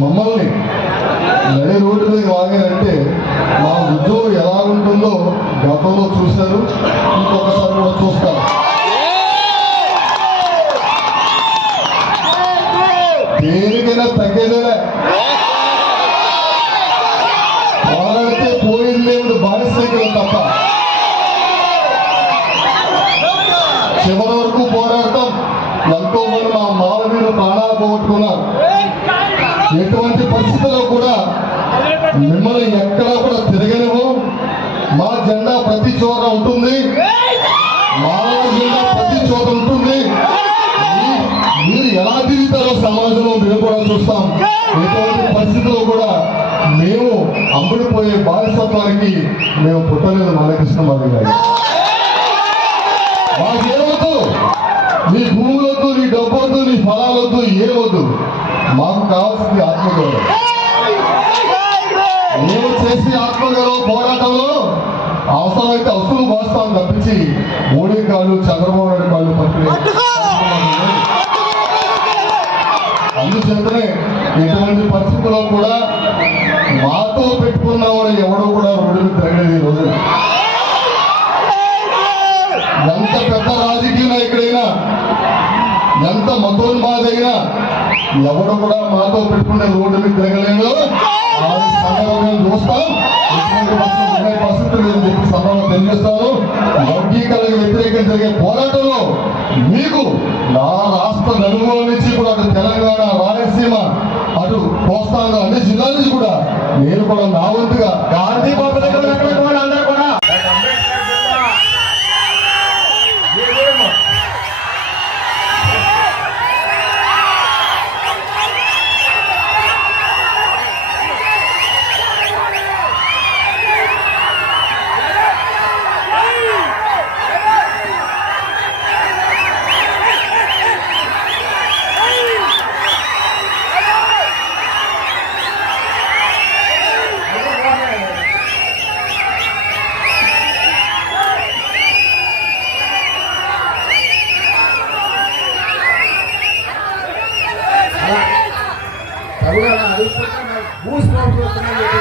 మమ్మల్ని నడి రోడ్డు మీద వాగారంటే మా ఉద్యోగం ఎలా ఉంటుందో గతంలో చూశారు ఇంకొకసారి కూడా చూస్తారు దేనికైనా తగ్గేదేలే. పోరాడితే పోయింది బానిసైకిల్ తప్ప. చివరి వరకు పోరాడతాం. ఎంతో మంది మా మాల మీద ప్రాణాలు పోగొట్టుకున్నారు. ఎటువంటి పరిస్థితుల్లో కూడా మిమ్మల్ని ఎక్కడా కూడా తిరగలేము మా జెండా ప్రతి చోట ఉంటుంది. మా జెండా ప్రతి చోట ఉంటుంది. మీరు ఎలా తిరుగుతారో సమాజంలో మేము కూడా చూస్తాం. ఎటువంటి పరిస్థితుల్లో కూడా మేము అమ్ముడిపోయే బానిసత్వానికి మేము పుట్టలేదు బాలకృష్ణ బాబు గారు. మాకేమొద్దు? నీ భూములతో నీ డబ్బులతో నీ ఫలాలొద్దు మాకు కావాల్సింది ఆత్మగౌరవం. మేము చేసే ఆత్మగౌరవ పోరాటంలో అవసరమైతే అసలు పోస్తాం తప్పించి మోడీ కాళ్ళు చంద్రబాబు నాయుడు కాళ్ళు పట్టుకునే అందుచేతనే ఇటువంటి పరిస్థితుల్లో కూడా మాతో పెట్టుకున్నవాడు ఎవడో కూడా రోడ్డు మీద తిరగలేదు ఈ రోజు. ఎంత పెద్ద రాజకీయ నాయకుడైనా ఎంత మతోన్మా ఎవడు కూడా మాతో పెట్టుకునే రోడ్డు సందర్భంగా చూస్తాం. పరిస్థితులు చెప్పి తెలియజేస్తాను. జరిగే పోరాటంలో మీకు నా రాష్ట్ర నలుమూల నుంచి కూడా అటు తెలంగాణ రాయలసీమ అటు కోస్తాంధ్ర అన్ని జిల్లాల నుంచి కూడా నేను కూడా నా వంతుగా గాంధీ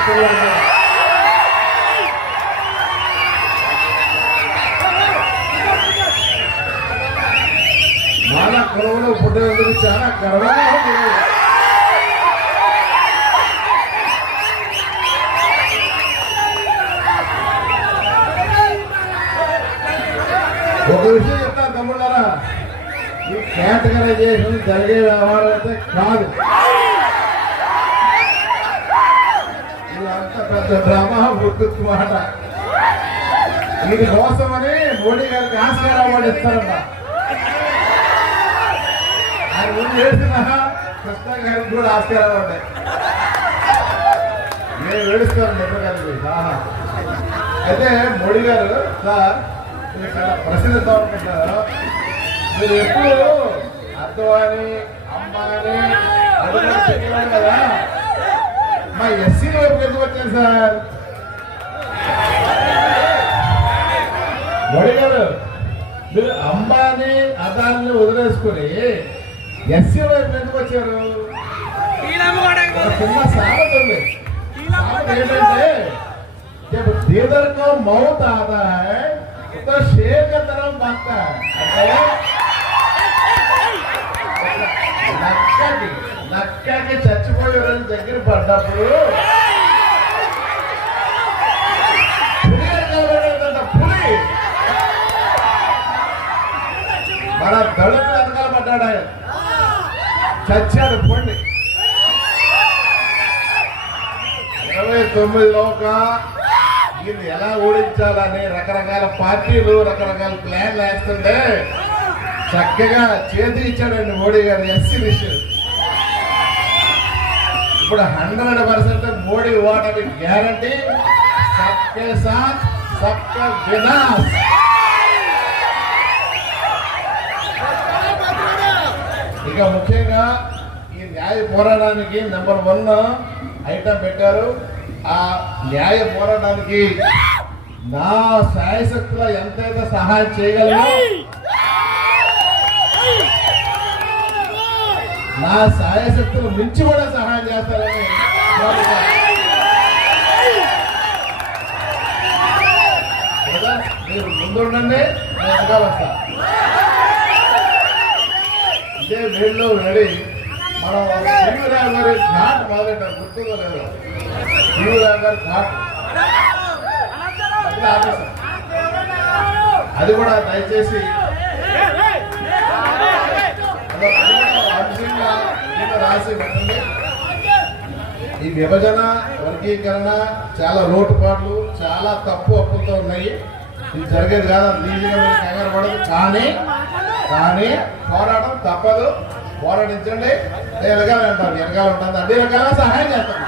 తెలియాలి. మన కులంలో పుట్టినందుకు చాలా గర్వంగా ఉంది ఒక విషయం చెప్తాను తమ్ముళ్ళారా ఈ కేటగరైజేషన్ జరిగే వ్యవహారం అయితే కాదు పెద్ద డ్రామా ఉత్తుత్తు మాట ఇది కోసమని మోడీ గారికి ఆస్కార్ అవార్డు ఇస్తారంట ఆయన ముందు చేసిన కృష్ణ గారికి కూడా ఆస్కార్ అవార్డు. నేను ఏడుస్తాను నిద్ర అయితే మోడీ గారు సార్ మీరు చాలా ప్రసిద్ధత అనుకుంటారు మీరు ఎప్పుడు అద్దవాని అమ్మాని అడుగులు కదా. మా ఎస్సీ వైపు ఎందుకు వచ్చాను సార్ మోడీ గారు మీరు అంబానీ అదాన్ని వదిలేసుకుని ఎస్సీ వైపు ఎందుకు వచ్చారు ఒక చిన్న సామెత ఉంది సామెత ఏంటంటే जब देवर को मौत आता है तो शेर का तरफ भागता है నక్కకి చచ్చిపోయి ఎవరైనా దగ్గర పడ్డప్పుడు పులి. మన దళితులు వెనకాల పడ్డాడు ఆయన. చచ్చాడు పొండి. ఇరవై తొమ్మిదిలోగా ఈయన ఎలా ఓడించాలని రకరకాల పార్టీలు రకరకాల ప్లాన్లు వేస్తుంటే చక్కగా చేతి ఇచ్చాడండి మోడీ గారు ఎస్సీ విషయం ఇప్పుడు హండ్రెడ్ పర్సెంట్ మోడీ ఓటమి గ్యారంటీ. సబ్కే సాత్ సత్య వినాశ్. ఇక ముఖ్యంగా ఈ న్యాయ పోరాటానికి నెంబర్ వన్ ఐటమ్ పెట్టారు. ఆ న్యాయ పోరాటానికి నా శాయశక్తిలో ఎంతైతే సహాయం చేయగలను నా శాయశక్తులు మించి కూడా చేస్తారని మీరు ముందుండండి నేను వెనకాల వస్తా ఇదే వీళ్ళు రెడీ మనం శ్రీరామ్ గారి ఘాట్ మొదలెట్టాం గుర్తుందో లేదు శ్రీరామ్ గారి ఘాట్ అది కూడా దయచేసి రాసి పెట్టండి. ఈ విభజన వర్గీకరణ చాలా లోటుపాట్లు చాలా తప్పు అప్పులతో ఉన్నాయి. ఇది జరిగేది కాదు అంత ఈజీగా మీరు కంగారు పడదు కానీ కానీ పోరాటం తప్పదు. పోరాడించండి నేను వెనకాల అంటాను అన్ని రకాల సహాయం చేస్తాను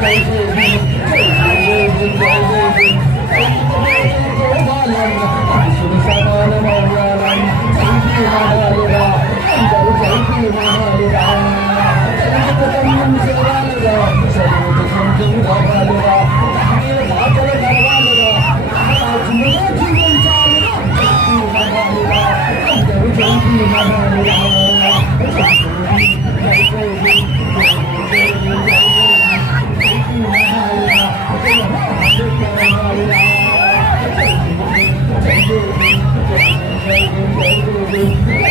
చైతి మనాలిరా Thank you.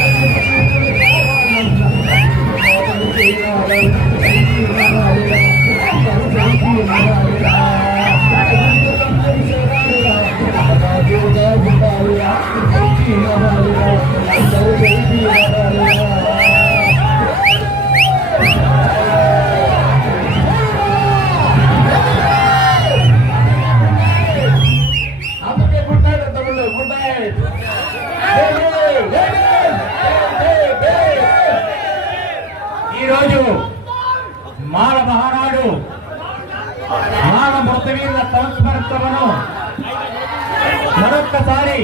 మాల మహానాడు మాల మృతవీరుల సంస్మరించమను మరొక్కసారి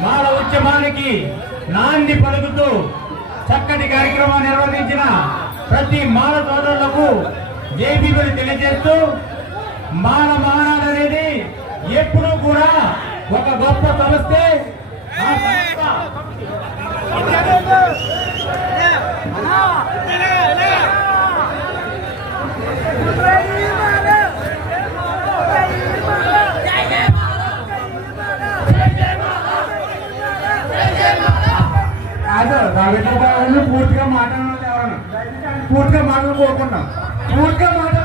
మాల ఉద్యమానికి నాంది పలుకుతూ చక్కటి కార్యక్రమాన్ని నిర్వహించిన ప్రతి మాల సోదరులకు జేబీలు తెలియజేస్తూ మాల మహానాడు అనేది ఎప్పుడూ కూడా ఒక గొప్ప సంస్థే ఆ సంస్థ కాదు రవీంద్ర బాబు పూర్తిగా మాట్లాడాలి ఎవరన్నా? పూర్తిగా మాట్లాడుకోకుండా పూర్తిగా మాట్లాడాలి